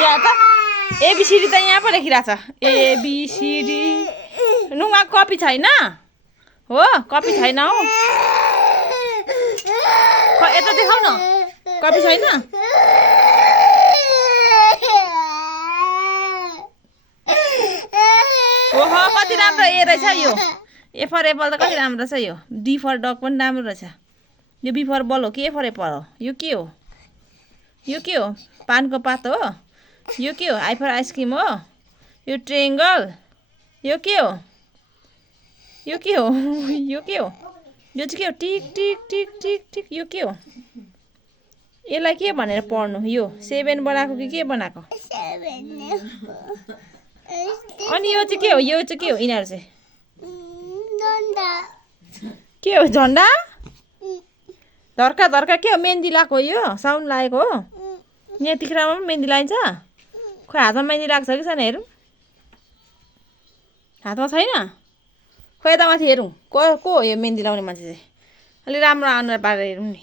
यहाँ त एबीसीडी त यहाँ पो लेखिरहेछ एबीसीडी नुमा कपी छैन हो कपी छैन हौ यता देखाउ न कपी छैन ओहो कति राम्रो ए रहेछ यो ए फर एप्पल त कति राम्रो छ यो डी फर डग पनि राम्रो रहेछ यो बी फर बल हो कि ए फर एप्पल हो यो के हो पानको पात हो यो के हो आई फर आइसक्रिम हो यो ट्रायंगल यो के हो यो चाहिँ के हो टिक टिक टिक टिक टिक यो के हो यसलाई के भनेर पढ्नु यो 7 बनाएको कि के बनाएको अनि यो चाहिँ के हो यिनीहरू चाहिँ के हो झन्डा धर्का के हो मेहन्दी लगाएको यो साउन्ड लागेको हो यहाँ तिख्रामा पनि मेहन्दी लगाइन्छ खोइ हातमा मेहन्दी लाग्छ कि छैन हेरौँ हातमा छैन खोइ यता माथि हेरौँ को हो यो मेहन्दी लाउने मान्छे चाहिँ अलि राम्रो अनुहार पारेर हेरौँ नि